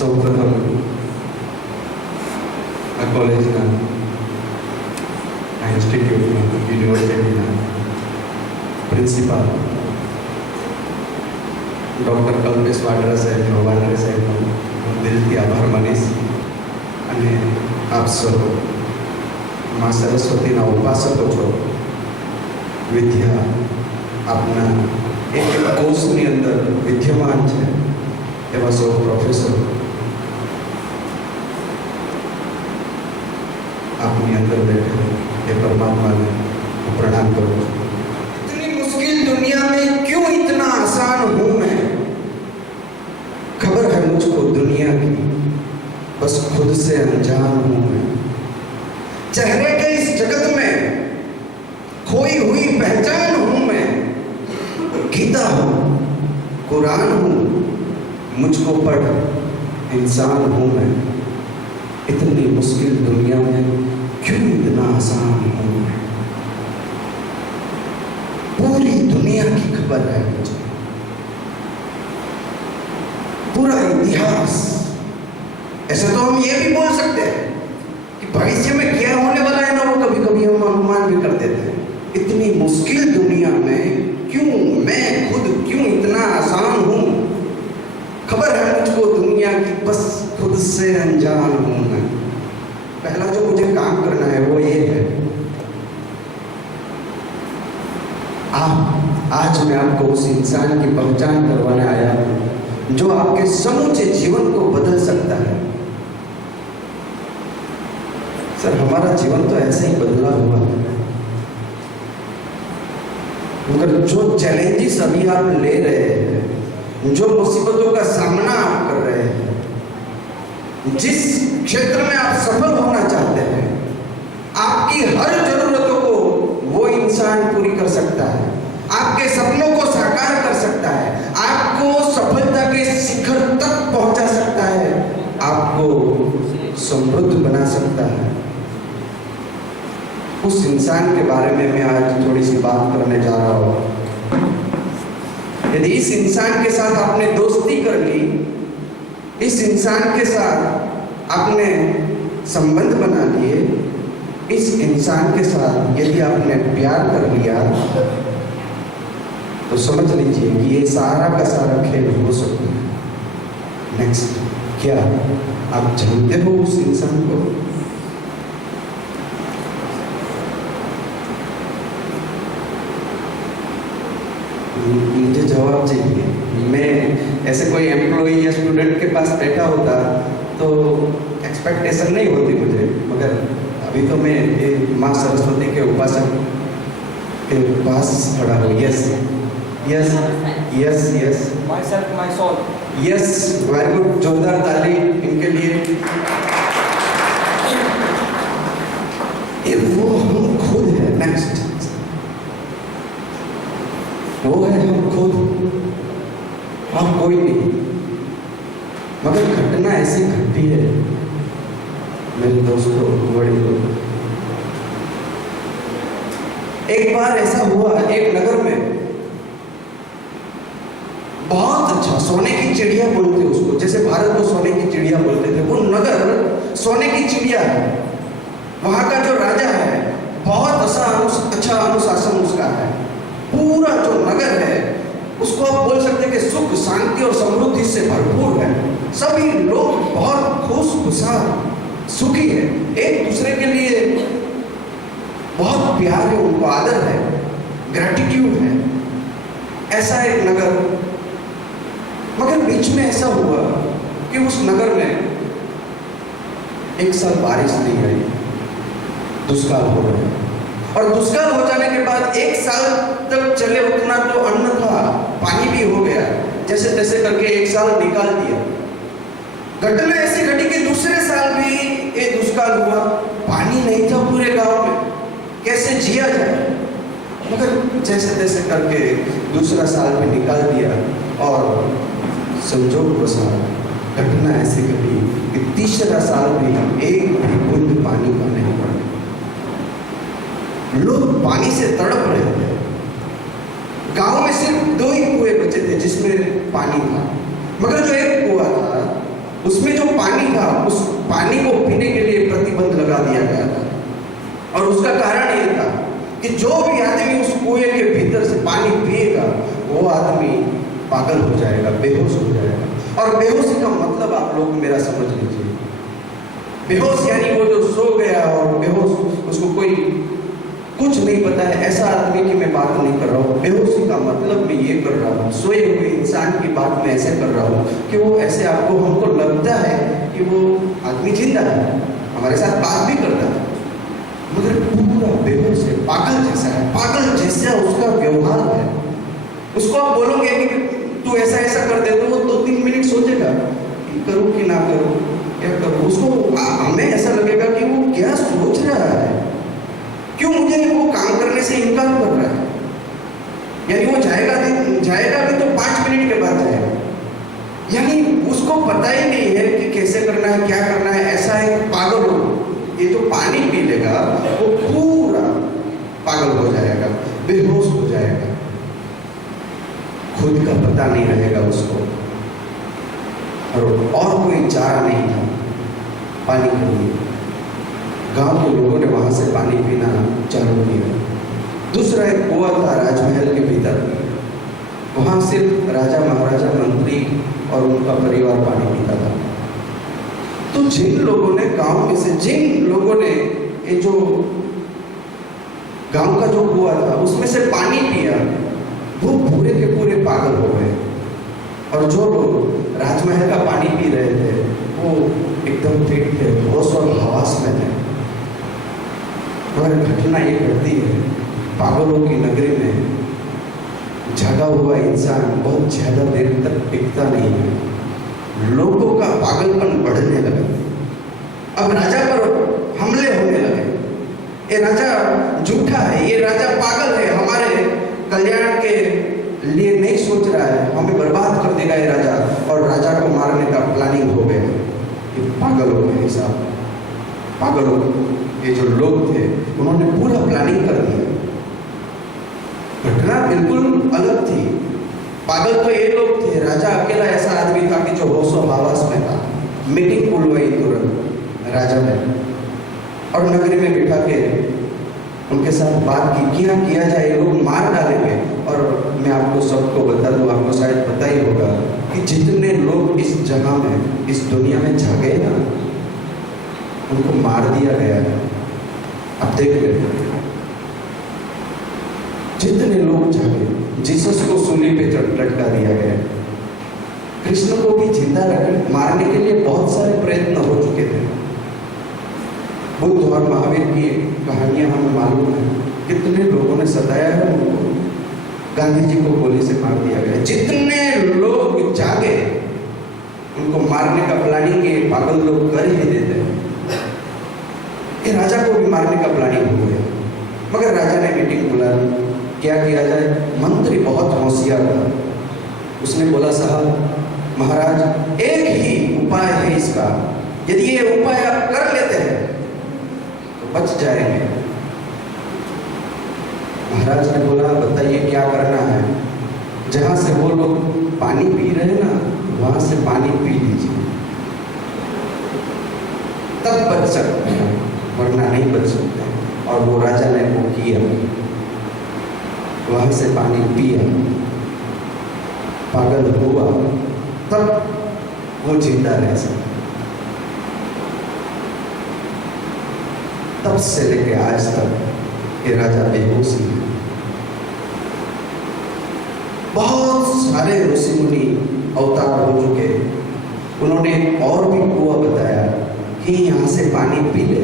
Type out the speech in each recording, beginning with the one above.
સૌપ્રથમ આ કોલેજના આ ઇન્સ્ટિટ્યૂટના યુનિવર્સિટીના પ્રિન્સિપાલ ડૉક્ટર કલ્પેશ વાડરા સાહેબનો હું દિલથી આભાર માનીશ અને આપ સૌ મા સરસ્વતીના ઉપાસકો છો. વિદ્યા આપના એક કોર્સની અંદર વિદ્યમાન છે એવા સૌ પ્રોફેસર આપની અંદર बैठे ये परमात्मा ने प्रणाम करूँ. इतनी मुश्किल दुनिया में क्यों इतना आसान हूँ मैं? खबर है मुझको दुनिया की, बस खुद से अनजान हूँ मैं. चेहरे के इस जगत में खोई हुई पहचान हूँ मैं. गीता हूँ, कुरान हूँ, मुझको पढ़ इंसान हूँ मैं. इतनी मुश्किल दुनिया में क्यों इतना आसान हूँ मैं? पूरी दुनिया की खबर है मुझे, पूरा इतिहास. ऐसे तो हम ये भी बोल सकते हैं कि भविष्य में क्या होने वाला है ना, वो कभी कभी हम अनुमान भी कर देते हैं. इतनी मुश्किल दुनिया में क्यों मैं खुद क्यों इतना आसान हूँ? खबर है मुझको दुनिया की, बस खुद से अनजान हूँ मैं. पहला जो मुझे काम करना है वो ये है, आज मैं आपको उस इंसान की पहचान करवाने आया हूँ जो आपके समूचे जीवन को बदल सकता है. सर, हमारा जीवन तो ऐसे ही बदला हुआ है, मगर जो चैलेंजेस अभी आप ले रहे हैं, जो मुसीबतों का सामना आप कर रहे हैं, जिस क्षेत्र में आप सफल होना चाहते हैं, आपकी हर जरूरतों को वो इंसान पूरी कर सकता है. आपके सपनों को साकार कर सकता है, आपको सफलता के शिखर तक पहुंचा सकता है, आपको समृद्ध बना सकता है. उस इंसान के बारे में मैं आज थोड़ी सी बात करने जा रहा हूँ. यदि इस इंसान के साथ आपने दोस्ती कर ली, इस इंसान के साथ आपने संबंध बना लिए, इस इंसान के साथ यदि आपने प्यार कर लिया, तो समझ लीजिए कि ये सारा का सारा खेल हो सकता है. नेक्स्ट, क्या आप जानते हो उस इंसान को? मुझे जवाब चाहिए. मैं ऐसे कोई एम्प्लॉई या स्टूडेंट के पास बैठा होता तो एक्सपेक्टेशन नहीं होती मुझे, मगर अभी तो मैं माँ सरस्वती के उपासक के पास खड़ा हूँ. Yes yes yes yes, my self my soul. Yes, very good. जोरदार ताली इनके लिए. ये वो हम खुद है. नेक्स्ट, वो है हम खुद, हम कोई नहीं. मगर घटना ऐसी घटती है मेरे दोस्तों, बड़ी लोग. एक बार ऐसा हुआ, एक नगर में बहुत अच्छा सोने की चिड़िया बोलते उसको, जैसे भारत को सोने की चिड़िया बोलते थे, वो नगर सोने की चिड़िया है. वहां का जो राजा है बहुत अच्छा अनुशासन उसका है. पूरा जो नगर है उसको आप बोल सकते हैं कि सुख शांति और समृद्धि से भरपूर है. सभी लोग बहुत खुशहाल सुखी है, एक दूसरे के लिए बहुत प्यार है, उनको आदर है, ग्रेटिट्यूड है. ऐसा एक नगर. मगर बीच में ऐसा हुआ कि उस नगर में एक साल बारिश नहीं आई, दुष्काल हो गया. और दुष्काल हो जाने के बाद एक साल तक चले उतना तो अन्न था, पानी भी हो गया, जैसे तैसे करके एक साल निकाल दिया. घटना ऐसी घटी कि दूसरे साल भी ये दुष्काल हुआ, पानी नहीं था पूरे गांव में, कैसे जिया जाए? मगर जैसे तैसे करके दूसरा साल भी निकाल दिया. और संजोग प्रसाद घटना ऐसी घटी कि तीसरा साल भी एक भी बूंद पानी का नहीं पड़ा. लोग पानी से तड़प रहे थे. गांव में सिर्फ 2 ही कुएं बचे थे जिसमें पानी था, मगर जो एक कुआं था उसमें जो पानी था उस पानी को पीने के लिए प्रतिबंध लगा दिया गया था। और उसका कारण ये था कि जो भी आदमी उस कुएं के भीतर से पानी पिएगा वो आदमी पागल हो जाएगा, बेहोश हो जाएगा। और बेहोशी का मतलब आप लोग मेरा समझ लीजिए, बेहोश यानी वो जो सो गया और बेहोश, उसको कोई कुछ नहीं पता है, ऐसा आदमी की मैं बात नहीं कर रहा हूँ। बेहोशी का मतलब मैं ये कर रहा हूँ, सोए हुए इंसान की बात मैं ऐसे कर रहा हूँ कि वो ऐसे आपको हमको लगता है कि वो आदमी जिंदा है, हमारे साथ बात भी करता है, मगर पूरा बेहोश है, पागल जैसा है, पागल जैसा उसका व्यवहार है। उसको आप बोलोगे कि तू ऐसा ऐसा कर दे, तो वो 2-3 मिनट सोचेगा करूँ कि ना करूँ, क्या करूँ। उसको हमें ऐसा लगेगा कि वो क्या सोच रहा है, क्यों मुझे वो काम करने से इनकार कर रहा है। यानी वो जाएगा भी तो 5 मिनट के बाद जाएगा, यानी उसको पता ही नहीं है कि कैसे करना है, क्या करना है। ऐसा है पागल हो, ये जो पानी पी लेगा वो पूरा पागल हो जाएगा, बेहोश हो जाएगा, खुद का पता नहीं रहेगा उसको, और कोई चारा नहीं था पानी के लिए। गांव के लोगों ने वहां से पानी पीना चालू किया। दूसरा एक कुआं था राजमहल के भीतर, वहां सिर्फ राजा महाराजा मंत्री और उनका परिवार पानी पीता था। तो जिन लोगों ने गांव में से जिन लोगों ने ये जो गांव का जो कुआं था उसमें से पानी पिया, वो पूरे के पूरे पागल हो गए। और जो लोग राजमहल का पानी पी रहे थे वो एकदम फिट थे, होश और हवास में थे। और घटना ये घटती है, पागलों की नगरी में जगा हुआ इंसान बहुत ज्यादा देर तक टिकता नहीं है। लोगों का पागलपन बढ़ने लगा, अब राजा पर हमले होने लगे। ये राजा झूठा है, ये राजा पागल है, हमारे कल्याण के लिए नहीं सोच रहा है, हमें बर्बाद कर देगा ये राजा। और राजा को मारने का प्लानिंग हो गया। ये पागल हो गए साहब, पागल हो गए। ये जो लोग थे उन्होंने पूरा प्लानिंग कर दिया। घटना बिल्कुल अलग थी। पागल तो ये लोग थे, राजा अकेला ऐसा आदमी था कि जो होशो हवास में था। मीटिंग बुलवाई तुरंत राजा ने और नगरी में बिठा के उनके साथ बात की, क्या किया जाए, ये लोग मार डालेंगे। और मैं आपको सबको बता दूं, आपको शायद पता ही होगा कि जितने लोग इस जगह में, इस दुनिया में जागे ना, उनको मार दिया गया है। अब देख लेते, जितने लोग जागे, जीसस को सूली पे लटका दिया गया, कृष्ण को भी जिंदा मारने के लिए बहुत सारे प्रयत्न हो चुके थे। बुद्ध और महावीर की कहानियां हमें मालूम है, कितने लोगों ने सताया है उनको। गांधी जी को गोली से मार दिया गया। जितने लोग जागे उनको मारने का प्लानिंग ये पागल लोग कर ही देते हैं। ये राजा को भी मारने का प्लानिंग हो गया, मगर राजा ने मीटिंग बुला ली, क्या किया जाए। मंत्री बहुत होशियार था, उसने बोला साहब महाराज एक ही उपाय है इसका, यदि ये उपाय आप कर लेते हैं तो बच जाएंगे। महाराज ने बोला बताइए क्या करना है। जहां से वो लोग पानी पी रहे ना, वहां से पानी पी लीजिए, तब बच सकते हैं, वरना नहीं बच सकते। और वो राजा ने वो किया, वहां से पानी पिया, पागल हुआ, तब वो जिंदा रह सका। तब से लेके आज तक ये राजा बेहोश है। बहुत सारे ऋषि मुनि अवतार हो चुके, उन्होंने और भी कुआं बताया कि यहाँ से पानी पी ले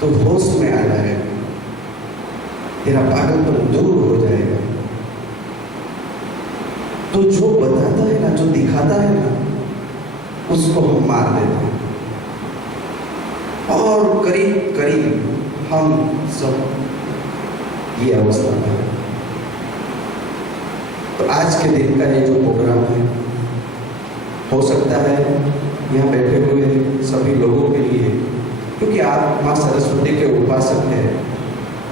तो होश में आ जाएगा, तेरा पागलपन दूर हो जाएगा। तो जो बताता है ना, जो दिखाता है ना, उसको हम मार देते हैं। और करीब करीब हम सब ये अवस्था है। तो आज के दिन का ये जो प्रोग्राम है, हो सकता है यहाँ बैठे हुए सभी लोगों के लिए, क्योंकि आप माँ सरस्वती के उपासक हैं,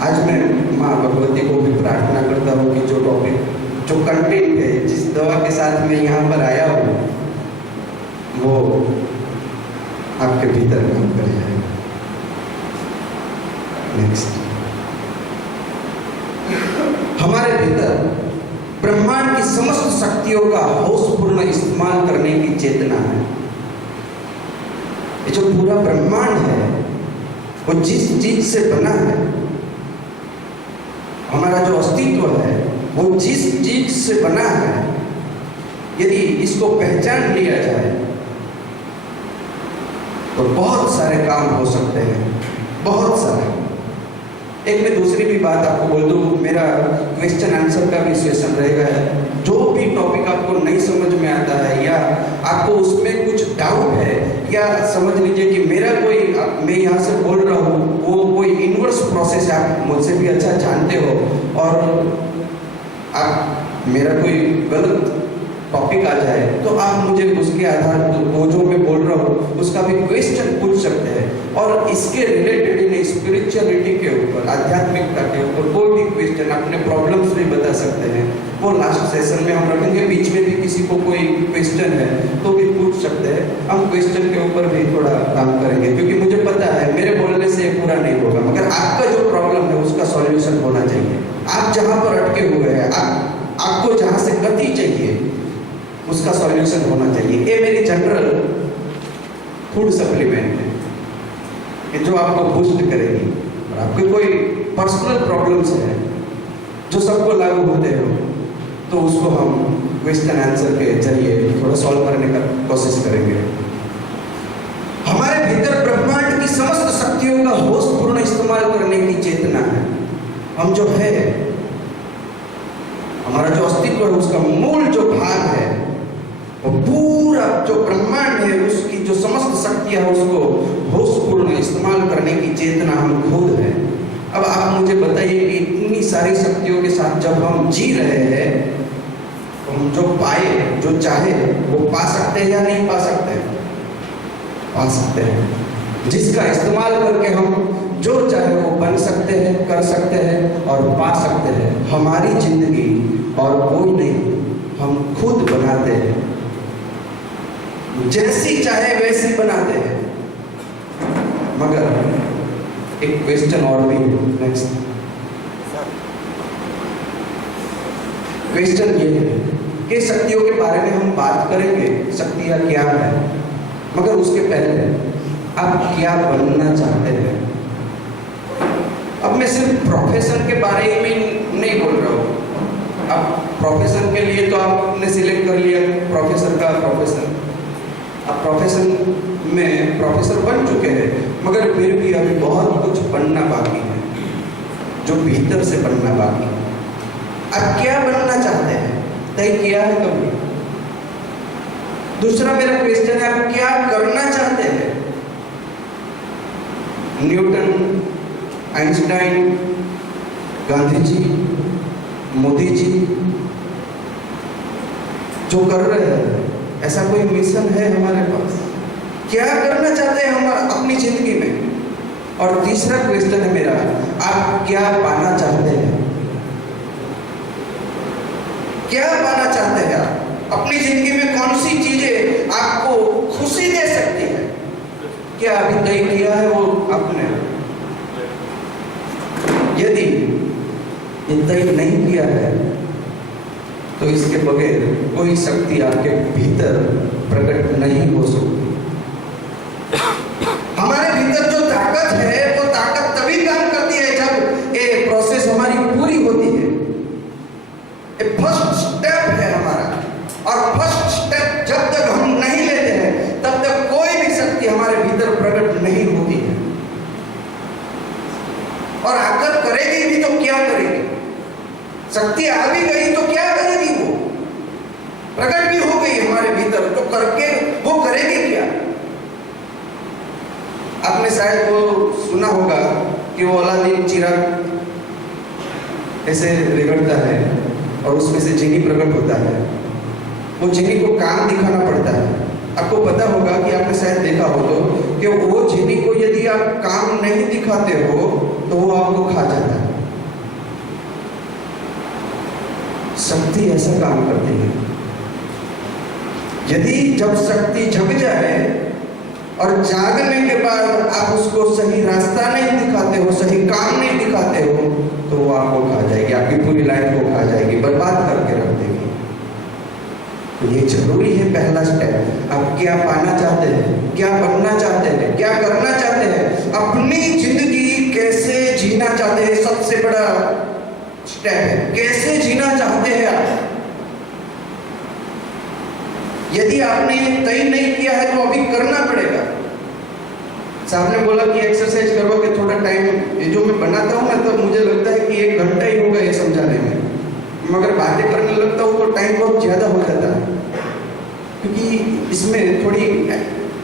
आज मैं माँ भगवती को भी प्रार्थना करता हूँ कि जो टॉपिक, जो कंटेंट है, जिस दवा के साथ मैं यहाँ पर आया हूँ, वो आपके भीतर काम कर जाएगा। नेक्स्ट, हमारे भीतर ब्रह्मांड की समस्त शक्तियों का होशपूर्ण इस्तेमाल करने की चेतना है। ये जो पूरा ब्रह्मांड है वो जिस चीज से बना है, हमारा जो अस्तित्व है वो जिस चीज से बना है, यदि इसको पहचान लिया जाए तो बहुत सारे काम हो सकते हैं, बहुत सारे। एक मैं दूसरी भी बात आपको बोल दूं, मेरा क्वेश्चन आंसर का भी सेशन रहेगा। जो भी टॉपिक आपको नहीं समझ में आता है या आपको उसमें कुछ डाउट है, या समझ लीजिए कि मेरा कोई, मैं यहाँ से बोल रहा हूँ वो कोई इनवर्स प्रोसेस है, आप मुझसे भी अच्छा जानते हो, और आप मेरा कोई गलत टॉपिक आ जाए तो आप मुझे उसके आधार पर वो जो मैं बोल रहा हूँ उसका भी क्वेश्चन पूछ सकते हैं। और इसके रिलेटेड इन स्पिरिचुअलिटी के ऊपर, आध्यात्मिकता के ऊपर कोई भी क्वेश्चन, अपने प्रॉब्लम्स भी बता सकते हैं। वो लास्ट सेशन में हम रखेंगे। बीच में भी किसी को कोई क्वेश्चन है तो भी पूछ सकते हैं। हम क्वेश्चन के ऊपर भी थोड़ा काम करेंगे, क्योंकि मुझे पता है मेरे बोलने से पूरा नहीं होगा, मगर आपका जो प्रॉब्लम है उसका सॉल्यूशन होना चाहिए। आप जहाँ पर अटके हुए हैं, आपको जहाँ से गति चाहिए उसका सॉल्यूशन होना चाहिए। ये मेरी जनरल फूड सप्लीमेंट है कि जो आपको बूस्ट करेगी। और आपके कोई पर्सनल प्रॉब्लम्स हैं जो सबको लागू होते हो तो उसको हम क्वेश्चन आंसर के जरिए थोड़ा सॉल्व करने का कोशिश करेंगे। हमारे भीतर ब्रह्मांड की समस्त शक्तियों का होशपूर्ण इस्तेमाल करने की चेतना है। हम जो है, हमारा जो अस्तित्व है, उसका मूल जो भाग है, वो पूरा जो ब्रह्मांड है उसकी जो समस्त शक्तियां है उसको होशपूर्ण इस्तेमाल करने की चेतना हम खुद है। अब आप मुझे बताइए कि इतनी सारी शक्तियों के साथ जब हम जी रहे हैं तो हम जो पाए, जो चाहे वो पा सकते हैं या नहीं पा सकते? पा सकते हैं। जिसका इस्तेमाल करके हम जो चाहे वो बन सकते हैं, कर सकते हैं और पा सकते हैं। हमारी जिंदगी और कोई नहीं, हम खुद बनाते हैं। जैसी चाहे वैसी बनाते हैं। मगर एक क्वेश्चन और भी है। नेक्स्ट क्वेश्चन ये है कि शक्तियों के बारे में हम बात करेंगे, शक्तियां क्या है, मगर उसके पहले आप क्या बनना चाहते हैं? अब मैं सिर्फ प्रोफेशन के बारे में नहीं बोल रहा हूँ। अब प्रोफेशन के लिए तो आपने सिलेक्ट कर लिया प्रोफेसर का प्रोफेशन, अब प्रोफेशन में प्रोफेसर बन चुके हैं, मगर फिर भी अभी बहुत कुछ बनना बाकी है, जो भीतर से बनना बाकी है। आप क्या बनना चाहते हैं? तय किया है कभी? दूसरा मेरा क्वेश्चन है, आप क्या करना चाहते हैं? न्यूटन, आइंस्टाइन, गांधी जी, मोदी जी जो कर रहे हैं, ऐसा कोई मिशन है हमारे पास? क्या करना चाहते हैं हम अपनी जिंदगी में? और तीसरा क्वेश्चन है मेरा, आप क्या पाना चाहते हैं? क्या पाना चाहते हैं आप? अपनी जिंदगी में कौन सी चीजें आपको खुशी दे सकती है? क्या अभी तय किया है वो आपने? यदि ये तय नहीं किया है तो इसके बगैर कोई शक्ति आपके भीतर प्रकट नहीं हो सकती। हमारे भीतर जो ताकत है वो ताकत तभी काम करती है जब ये प्रोसेस हमारी पूरी होती है। ये फर्स्ट स्टेप है हमारा, और फर्स्ट स्टेप जब तक हम नहीं लेते हैं तब तक कोई भी शक्ति हमारे भीतर प्रकट नहीं होती है। और आकर करेगी भी तो क्या करेगी? शक्ति आ भी गई तो क्या करेगी? वो प्रकट भी हो गई हमारे भीतर तो करके वो करेगी क्या? आपने शायद वो सुना होगा कि वो अलादीन चिराग ऐसे रगड़ता है और उसमें से जीनी प्रकट होता है। वो जीनी को काम दिखाना पड़ता है। आपको पता होगा कि आपने शायद देखा हो तो कि वो जीनी को यदि आप काम नहीं दिखाते हो तो वो आपको खा जाता है। शक्ति ऐसा काम करती है। यदि जब शक्ति जग जाए और जागने के बाद आप उसको सही रास्ता नहीं दिखाते हो, सही काम नहीं दिखाते हो, तो वो आपको खा जाएगी, आपकी पूरी लाइफ को खा जाएगी, बर्बाद करके रख देगी। तो ये जरूरी है पहला स्टेप। आप क्या पाना चाहते हैं, क्या बनना चाहते हैं, क्या करना चाहते हैं, अपनी जिंदगी कैसे जीना चाहते हैं, सबसे बड़ा स्टेप है। कैसे जीना चाहते हैं आप? यदि आपने तय नहीं किया है तो अभी करना पड़ेगा। साहब ने बोला कि एक्सरसाइज करोगे थोड़ा टाइम, ये जो मैं बनाता हूँ ना, तो मुझे लगता है कि 1 घंटा ही होगा ये समझाने में, मगर बातें करने लगता हूँ तो टाइम बहुत ज़्यादा हो जाता है, क्योंकि इसमें थोड़ी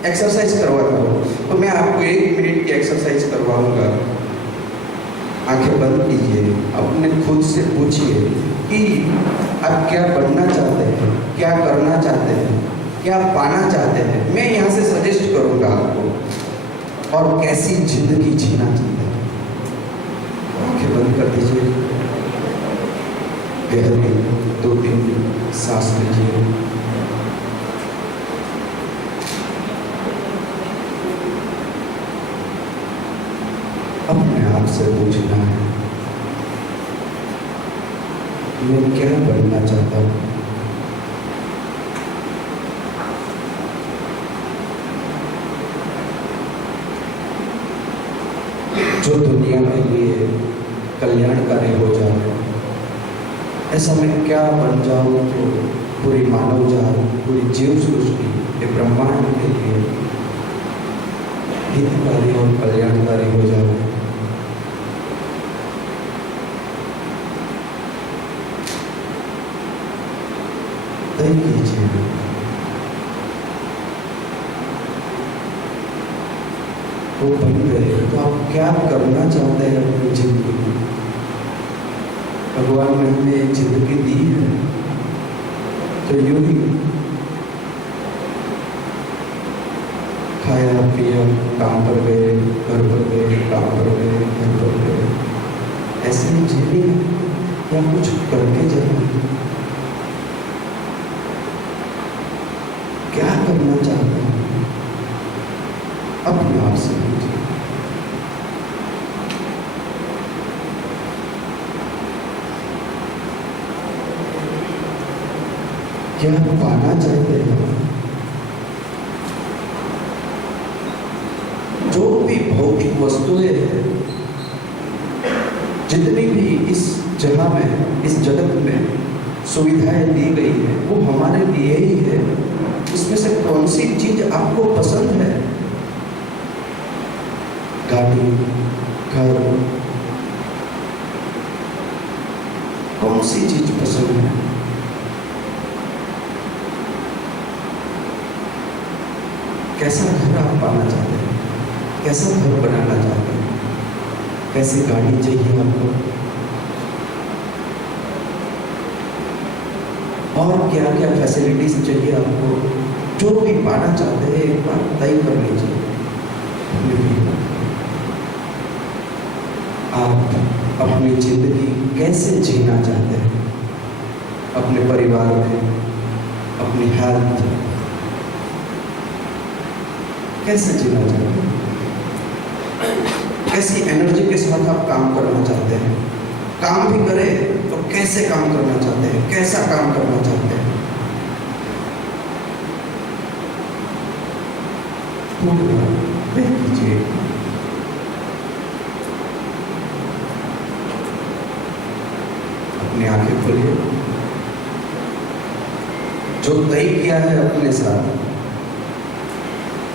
एक्सरसाइज करवाता हूँ। तो मैं आपको 1 मिनट की एक्सरसाइज करवाऊँगा। आंखें बंद कीजिए, अपने खुद से पूछिए कि आप क्या बनना चाहते हैं, क्या करना चाहते हैं, क्या पाना चाहते हैं। मैं यहाँ से सजेस्ट करूँगा आपको, और कैसी जिंदगी जीना चाहते हैं। आंखें बंद कर दीजिए, गहरी 2-3 सांस लीजिए। अपने आप से पूछना है, मैं क्या बनना चाहता हूँ। जो दुनिया के लिए कल्याणकारी हो जाए, ऐसा मैं क्या बन जाऊँ जो पूरी मानव जात, पूरी जीव सृष्टि, ये ब्रह्मांड के लिए हितकारी और कल्याणकारी हो जाए। तय कीजिए, वो बन गए तो आप क्या करना चाहते हैं अपनी जिंदगी में। भगवान ने हमें जिंदगी दी है, तो यूं ही खाया पिया, काम पर गए, घर पर गए, काम पर गए, घर पर गए, ऐसे ही जीने या कुछ करके जाना। क्या करना चाहते हैं अपने आप से पूछिए। क्या पाना चाहते हैं? जो भी भौतिक वस्तुएं हैं, जितनी भी इस जगह में, इस जगत में सुविधाएं दी गई है, वो हमारे लिए ही है। इसमें से कौन सी चीज आपको पसंद है? गाड़ी, घर, कौन सी चीज पसंद है? कैसा घर आप पाना चाहते हैं? कैसा घर बनाना चाहते हैं? कैसी गाड़ी चाहिए आपको? और क्या क्या फैसिलिटीज चाहिए आपको? जो भी पाना चाहते हैं एक बार तय कर लीजिए। आप अपनी जिंदगी कैसे जीना चाहते हैं? अपने परिवार में, अपनी हेल्थ कैसे जीना चाहते हैं? कैसी एनर्जी के साथ आप काम करना चाहते हैं? काम भी करें तो कैसे काम करना चाहते हैं? कैसा काम करना चाहते हैं? देख लीजिए। अपनी आंखें खोलिए। जो तय किया है अपने साथ,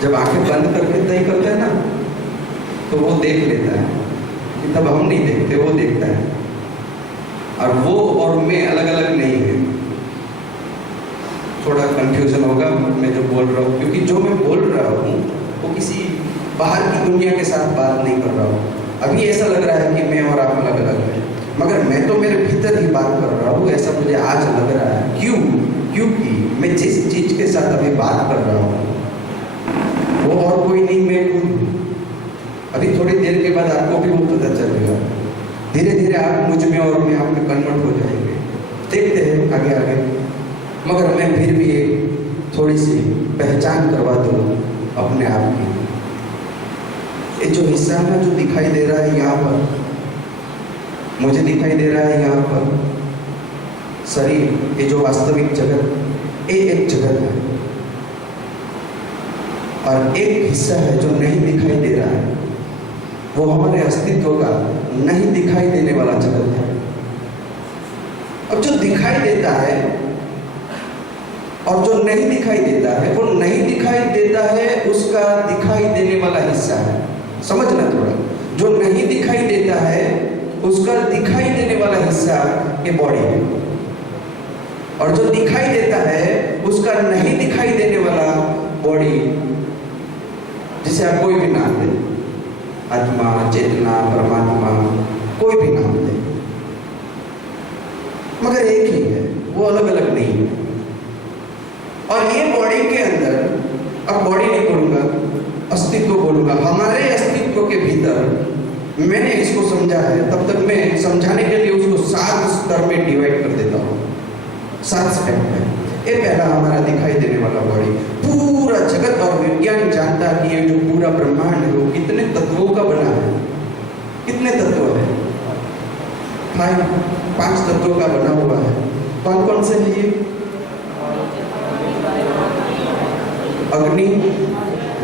जब आंखें बंद करके तय करते हैं ना, तो वो देख लेता है कि तब हम नहीं देखते, वो देखता है। और वो और मैं अलग अलग नहीं है। थोड़ा कंफ्यूजन होगा मैं जो बोल रहा हूँ, क्योंकि जो मैं बोल रहा हूँ वो किसी बाहर की दुनिया के साथ बात नहीं कर रहा हूँ। अभी ऐसा लग रहा है कि मैं और आप अलग अलग हैं, मगर मैं तो मेरे भीतर ही बात कर रहा हूँ, ऐसा मुझे आज लग रहा है। क्यों? क्योंकि मैं जिस चीज के साथ अभी बात कर रहा हूँ वो और कोई नहीं, मैं खुद। अभी थोड़ी देर के बाद आपको भी वो पता चलेगा। धीरे धीरे आप मुझ में और मैं आप में कन्वर्ट हो जाएंगे। देखते हैं आगे आगे। मगर मैं फिर भी एक थोड़ी थोड़ी सी पहचान करवा दो अपने आप की। ये जो हिस्सा है ना जो दिखाई दे रहा है यहाँ पर, मुझे दिखाई दे रहा है यहाँ पर शरीर, ये जो वास्तविक जगत, ये एक जगत है और एक हिस्सा है जो नहीं दिखाई दे रहा है, वो हमारे अस्तित्व का नहीं दिखाई देने वाला जगत है। अब जो दिखाई देता है और जो नहीं दिखाई देता है, वो नहीं दिखाई देता है उसका दिखाई देने वाला हिस्सा है। समझना थोड़ा, जो नहीं दिखाई देता है उसका दिखाई देने वाला हिस्सा ये बॉडी है, और जो दिखाई देता है उसका नहीं दिखाई देने वाला बॉडी, जिसे आप कोई भी नाम दे, आत्मा, चेतना, परमात्मा, कोई भी नाम दे, मगर एक ही है, वो अलग अलग नहीं है। और ये बॉडी के अंदर, अब बॉडी नहीं बोलूंगा, अस्तित्व बोलूंगा, हमारे अस्तित्व के भीतर मैंने इसको समझा है, तब तक मैं समझाने के लिए उसको 7 स्तर में डिवाइड कर देता हूँ। 7 स्टेप है। ये पहला हमारा दिखाई देने वाला बॉडी, पूरा जगत और विज्ञान जानता है कि ये जो पूरा ब्रह्मांड है वो कितने तत्वों का बना है। कितने तत्व है? 5 तत्वों का बना हुआ है। कौन कौन से है ये? अग्नि,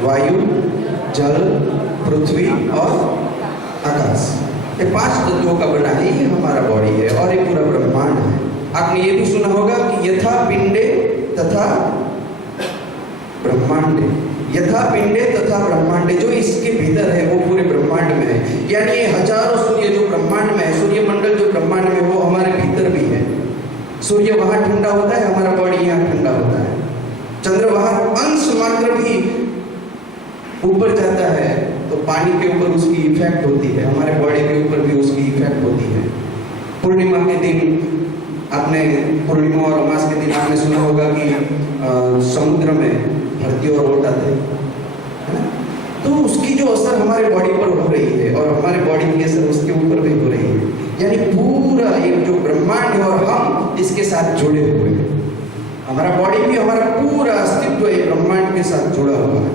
वायु, जल, पृथ्वी और आकाश। ये 5 तत्वों का बना है, ये हमारा बॉडी है और ये पूरा ब्रह्मांड है। आपने ये भी सुना होगा कि यथा पिंडे तथा ब्रह्मांडे, यथा पिंडे तथा ब्रह्मांडे, जो इसके भीतर है वो पूरे ब्रह्मांड में है। यानी ये हजारों सूर्य जो ब्रह्मांड में है, सूर्य मंडल जो ब्रह्मांड में, वो हमारे भीतर भी है। सूर्य वहां ठंडा होता है, हमारा बॉडी यहाँ ठंडा होता है। चंद्र वहां अंश मात्र भी ऊपर जाता है तो पानी के ऊपर उसकी इफेक्ट होती है, हमारे बॉडी के ऊपर भी उसकी इफेक्ट होती है। पूर्णिमा के दिन आपने, पूर्णिमा और अमास के दिन आपने सुना होगा कि समुद्र में भरती और ओट आते हैं, तो उसकी जो असर हमारे बॉडी पर हो रही है और हमारे बॉडी की असर उसके ऊपर भी हो रही है। यानी पूरा ये जो ब्रह्मांड है और हम इसके साथ जुड़े हुए हैं। हमारा बॉडी भी, हमारा पूरा अस्तित्व ये ब्रह्मांड के साथ जुड़ा हुआ है।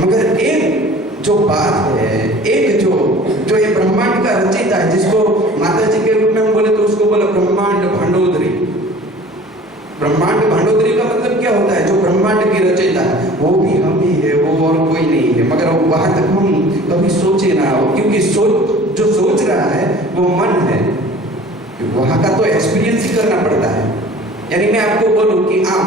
मगर एक जो बात है, एक जो ये ब्रह्मांड का रचयिता है, जिसको माता जी के रूप में हम बोले तो उसको बोला ब्रह्मांड भांडोदरी। ब्रह्मांड भांडोदरी का मतलब क्या होता है? जो ब्रह्मांड की रचयिता है वो भी हम ही है, वो और कोई नहीं है। मगर वहां तक हम कभी सोचे ना हो, क्योंकि जो सोच रहा है वो मन है, वहां का तो एक्सपीरियंस ही करना पड़ता है। यानी मैं आपको बोलूं कि आम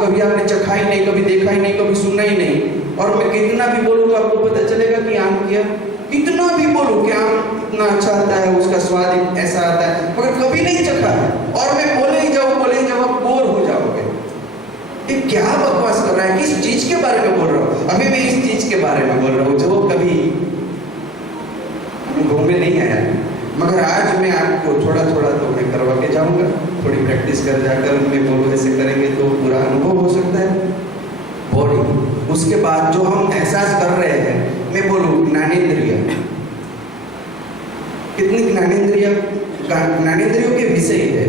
कभी आपने चखा ही नहीं, कभी देखा ही नहीं, कभी सुना ही नहीं, और मैं कितना भी बोलूं तो आपको पता चलेगा कि आम क्या, कितना भी बोलूं कि आम इतना अच्छा आता है, उसका स्वाद ऐसा आता है, मगर कभी नहीं चखा है, और मैं बोले ही जाऊं आप बोर हो जाओगे। ये क्या बकवास कर रहा है? किस चीज के बारे में बोल रहा हूँ? अभी मैं इस चीज के बारे में बोल रहा हूँ जो कभी अनुभव में नहीं आया, मगर आज मैं आपको थोड़ा थोड़ा तो मैं करवा के जाऊंगा। थोड़ी प्रैक्टिस कर जाकर मैं बोलूँ, ऐसे करेंगे तो पूरा अनुभव हो सकता है बॉडी। उसके बाद जो हम एहसास कर रहे हैं, मैं बोलूँ ज्ञानेंद्रिय, कितनी ज्ञानेंद्रियों के विषय है?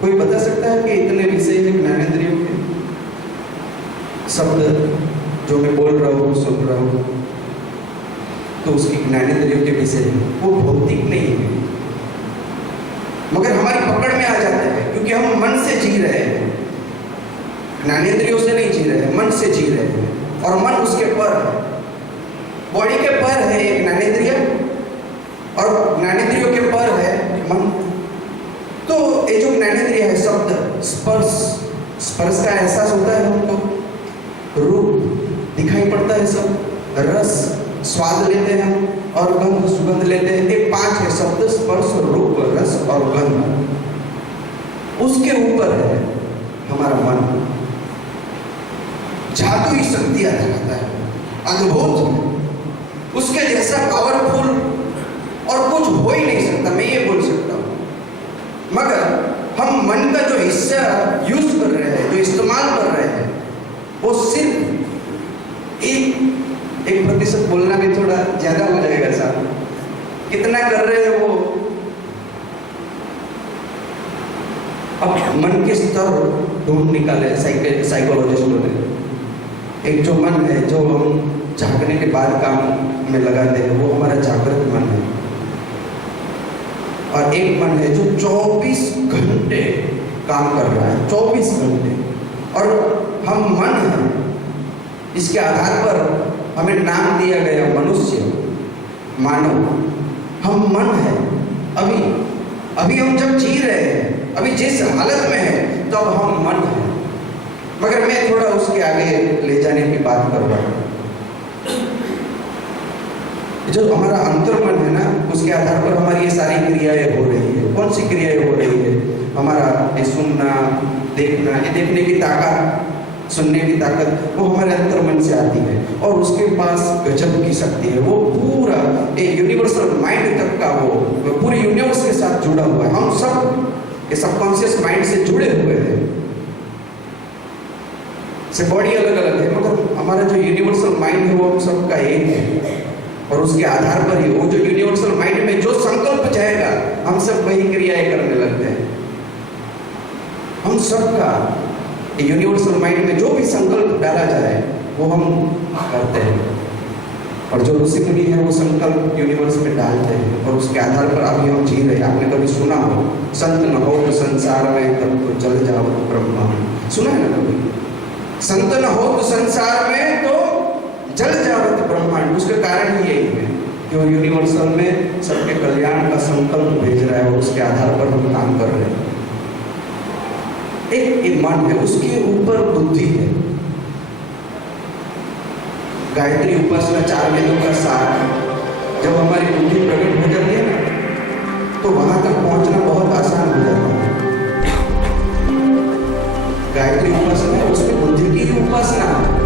कोई बता सकता है कि इतने विषय है ज्ञानेंद्रियों के? शब्द जो मैं बोल रहा हूँ, सुन रहा हूँ, तो उसकी ज्ञानेंद्रियों के विषय है, वो भौतिक नहीं है, मगर हमारी पकड़ में आ जाते हैं क्योंकि हम मन से जी रहे हैं। ज्ञानेंद्रियों से नहीं जी रहे हैं, मन से जी रहे हैं, और मन उसके पर है। बॉडी के पर है एक ज्ञानेंद्रिय, और ज्ञानेंद्रियों के पर है मन। तो ये जो ज्ञानेंद्रिय है, शब्द, स्पर्श का एहसास होता है हमको, रूप दिखाई पड़ता है, सब रस स्वाद लेते हैं हम, और गंध सुगंध लेते हैं। ये 5 है, शब्द, स्पर्श, रूप, रस और गंध। उसके ऊपर है हमारा मन, जादुई शक्तियां दिखाता है, अद्भुत, उसके जैसा पावरफुल और कुछ हो ही नहीं सकता, मैं ये बोल सकता हूँ। मगर हम मन का जो हिस्सा यूज कर रहे हैं, जो इस्तेमाल कर रहे हैं, वो सिर्फ 1% बोलना भी थोड़ा ज्यादा हो जाएगा साहब। कितना कर रहे हैं वो? अब मन के स्तर ढूंढ निकाले साइकोलॉजिस्टों ने। एक जो मन है, जो हम जागने के बाद काम में लगाते हैं, वो हमारा जागृत मन है। और एक मन है जो 24 घंटे काम कर रहा है, 24 घंटे। और हम मन हैं, इसके आधार पर हमें नाम दिया गया मनुष्य, मानव। हम मन है। अभी हम जब जी रहे हैं, अभी जिस हालत में है, तब तो हम मन है। मगर मैं थोड़ा उसके आगे ले जाने की बात कर रहा हूँ। जो हमारा अंतर्मन है ना, उसके आधार पर हमारी ये सारी क्रियाएं हो रही है। कौन सी क्रियाएं हो रही है? हमारा ये सुनना, देखना, ये देखने की ताकत, सुनने की ताकत, वो हमारे अंतर्मन से आती है। और उसके पास गजब की शक्ति है। वो पूरा एक यूनिवर्सल माइंड तक का वो पूरे यूनिवर्स के साथ जुड़ा हुआ है। हम सब ये सबकॉन्शियस माइंड से जुड़े हुए हैं। से बॉडी अलग अलग है, मगर हमारा जो यूनिवर्सल माइंड है वो हम सबका एक है। और उसके आधार पर ही वो जो यूनिवर्सल माइंड में जो संकल्प जाएगा, हम सब वही क्रियाएं करने लगते हैं। हम सबका यूनिवर्सल माइंड में जो भी संकल्प डाला जाए, वो हम करते हैं। और जो ऋषि मुनि है, वो संकल्प यूनिवर्स में डालते हैं, और उसके आधार पर अभी हम जी रहे हैं। आपने कभी सुना हो, संत न हो तो संसार में, तब तो जल जाओ ब्रह्मांड। सुना है ना कभी? संत न हो तो संसार में, तो जल जावत ब्रह्मांड। उसका कारण ही यही है कि वो यूनिवर्सल में सबके कल्याण का संकल्प भेज रहा है, और उसके आधार पर हम काम कर रहे हैं। एक मन है, उसके ऊपर बुद्धि है। गायत्री उपासना 4 वेदों का सार। जब हमारी बुद्धि प्रकट हो जाती है ना, तो वहां तक पहुंचना बहुत आसान हो जाता है। गायत्री उपासना उसमें बुद्धि की उपासना है।